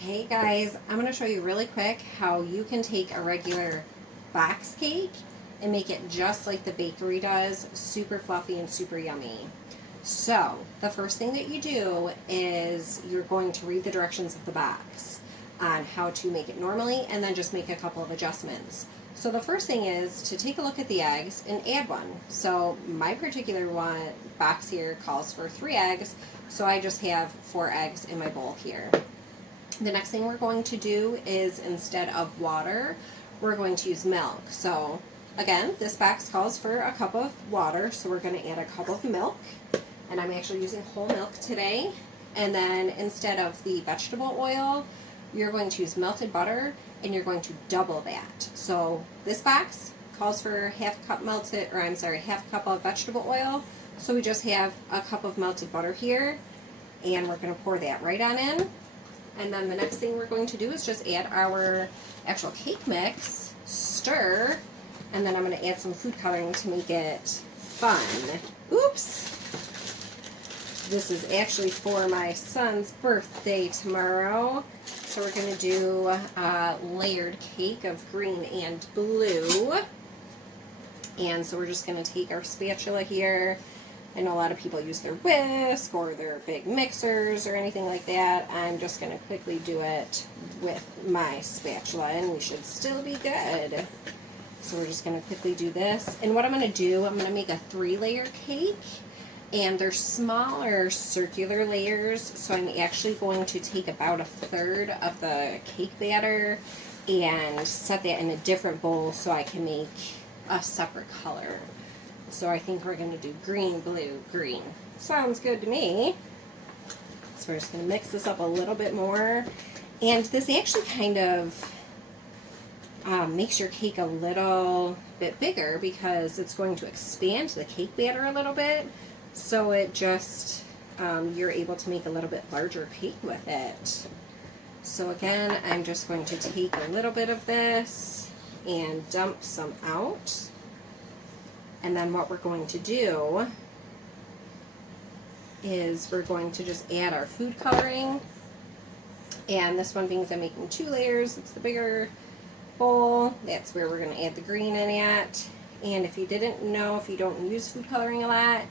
Hey guys, I'm going to show you really quick how you can take a regular box cake and make it just like the bakery does, super fluffy and super yummy. So, the first thing that you do is you're going to read the directions of the box on how to make it normally and then just make a couple of adjustments. So the first thing is to take a look at the eggs and add one. So my particular box here calls for 3 eggs, so I just have 4 eggs in my bowl here. The next thing we're going to do is, instead of water, we're going to use milk. So again, this box calls for a cup of water, so we're going to add a cup of milk. And I'm actually using whole milk today. And then instead of the vegetable oil, you're going to use melted butter, and you're going to double that. So this box calls for half cup half cup of vegetable oil. So we just have a cup of melted butter here, and we're going to pour that right on in. And then the next thing we're going to do is just add our actual cake mix, stir, and then I'm going to add some food coloring to make it fun. Oops! This is actually for my son's birthday tomorrow. So we're going to do a layered cake of green and blue. And so we're just going to take our spatula here. I know a lot of people use their whisk or their big mixers or anything like that. I'm just going to quickly do it with my spatula, and we should still be good. So we're just going to quickly do this. And what I'm going to do, I'm going to make a 3-layer cake. And they're smaller circular layers, so I'm actually going to take about 1/3 of the cake batter and set that in a different bowl so I can make a separate color. So I think we're going to do green, blue, green. Sounds good to me. So we're just going to mix this up a little bit more. And this actually kind of makes your cake a little bit bigger because it's going to expand the cake batter a little bit. So it just, you're able to make a little bit larger cake with it. So again, I'm just going to take a little bit of this and dump some out. And then what we're going to do is we're going to just add our food coloring. And this one, being I'm making 2 layers, it's the bigger bowl. That's where we're going to add the green in at. And if you didn't know, if you don't use food coloring a lot,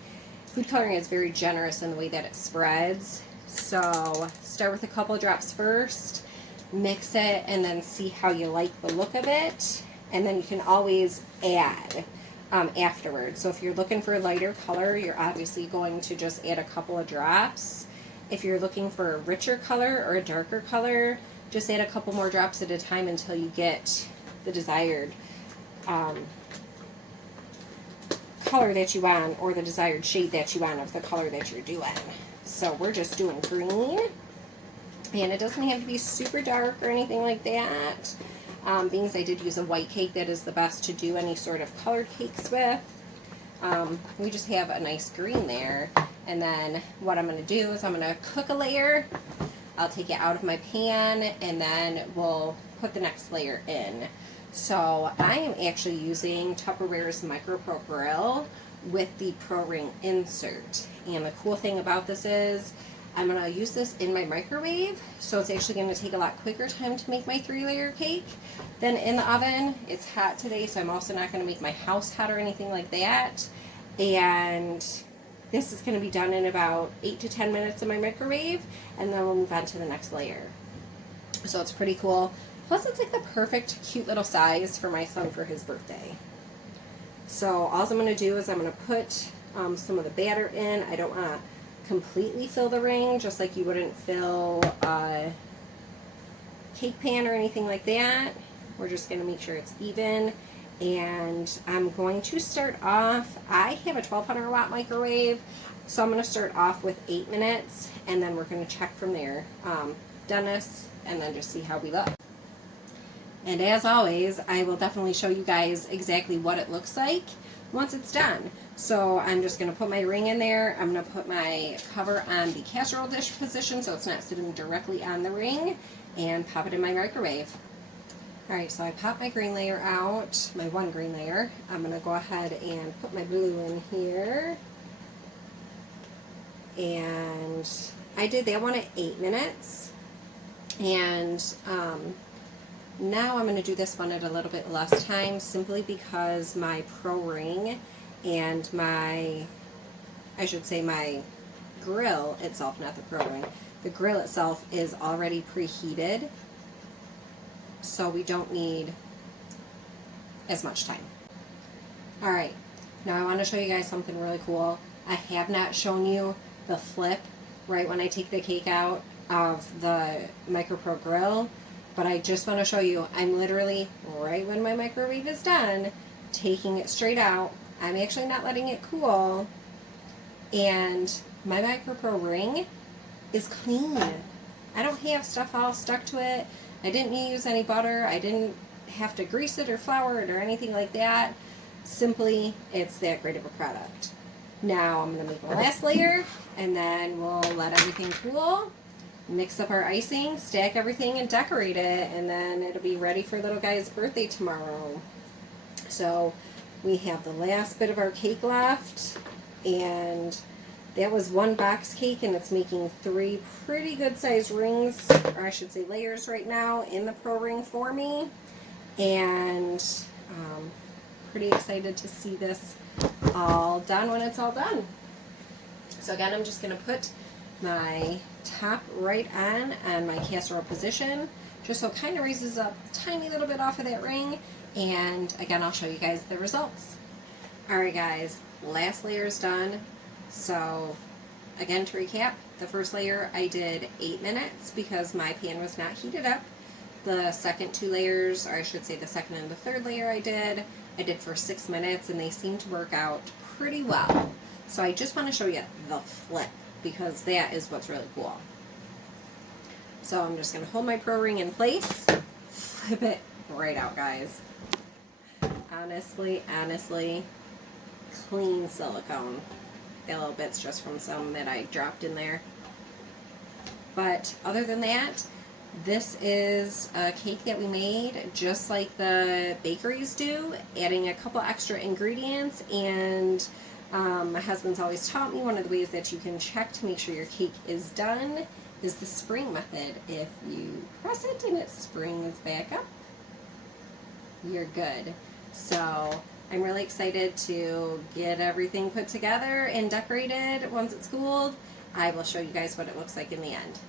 food coloring is very generous in the way that it spreads. So start with a couple of drops first, mix it, and then see how you like the look of it. And then you can always add afterwards. So if you're looking for a lighter color, you're obviously going to just add a couple of drops. If you're looking for a richer color or a darker color, just add a couple more drops at a time until you get the desired color that you want, or the desired shade that you want of the color that you're doing. So we're just doing green, and it doesn't have to be super dark or anything like that. Being as I did use a white cake, that is the best to do any sort of colored cakes with. We just have a nice green there. And then what I'm going to do is I'm going to cook a layer. I'll take it out of my pan, and then we'll put the next layer in. So I am actually using Tupperware's Micro Pro Grill with the Pro Ring insert. And the cool thing about this is I'm going to use this in my microwave, so it's actually going to take a lot quicker time to make my 3-layer cake than in the oven. It's hot today, so I'm also not going to make my house hot or anything like that. And this is going to be done in about 8 to 10 minutes in my microwave, and then we'll move on to the next layer. So it's pretty cool. Plus, it's like the perfect, cute little size for my son for his birthday. So all I'm going to do is I'm going to put some of the batter in. I don't want to completely fill the ring, just like you wouldn't fill a cake pan or anything like that. We're just going to make sure it's even. And I'm going to start off, I have a 1200 watt microwave, so I'm going to start off with 8 minutes, and then we're going to check from there. Done this, and then just see how we look. And as always, I will definitely show you guys exactly what it looks like once it's done. So I'm just going to put my ring in there. I'm going to put my cover on the casserole dish position so it's not sitting directly on the ring, and pop it in my microwave. Alright, so I popped my green layer out, my 1 green layer. I'm going to go ahead and put my blue in here. And I did that one at 8 minutes. And now I'm going to do this one at a little bit less time, simply because my Pro Ring and my grill itself, not the Pro Ring, the grill itself is already preheated, so we don't need as much time. Alright, now I want to show you guys something really cool. I have not shown you the flip right when I take the cake out of the MicroPro grill, but I just want to show you, I'm literally, right when my microwave is done, taking it straight out. I'm actually not letting it cool, and my MicroPro ring is clean. I don't have stuff all stuck to it. I didn't use any butter. I didn't have to grease it or flour it or anything like that. Simply, it's that great of a product. Now I'm going to make the last layer, and then we'll let everything cool, mix up our icing, stack everything, and decorate it, and then it'll be ready for little guy's birthday tomorrow. So we have the last bit of our cake left, and that was one box cake, and it's making 3 pretty good sized rings, or I should say layers right now in the Pro Ring for me. And pretty excited to see this all done when it's all done. So again, I'm just going to put my top right on my casserole position, just so it kind of raises up a tiny little bit off of that ring. And again, I'll show you guys the results. Alright guys, last layer is done. So again, to recap, the first layer I did 8 minutes because my pan was not heated up. The second 2 layers, or I should say the second and the third layer I did for 6 minutes, and they seem to work out pretty well. So I just want to show you the flip, because that is what's really cool. So I'm just going to hold my Pro Ring in place, flip it right out, guys. Honestly, clean silicone. A little bit's just from some that I dropped in there. But other than that, this is a cake that we made just like the bakeries do, adding a couple extra ingredients. And my husband's always taught me one of the ways that you can check to make sure your cake is done is the spring method. If you press it and it springs back up, you're good. So I'm really excited to get everything put together and decorated once it's cooled. I will show you guys what it looks like in the end.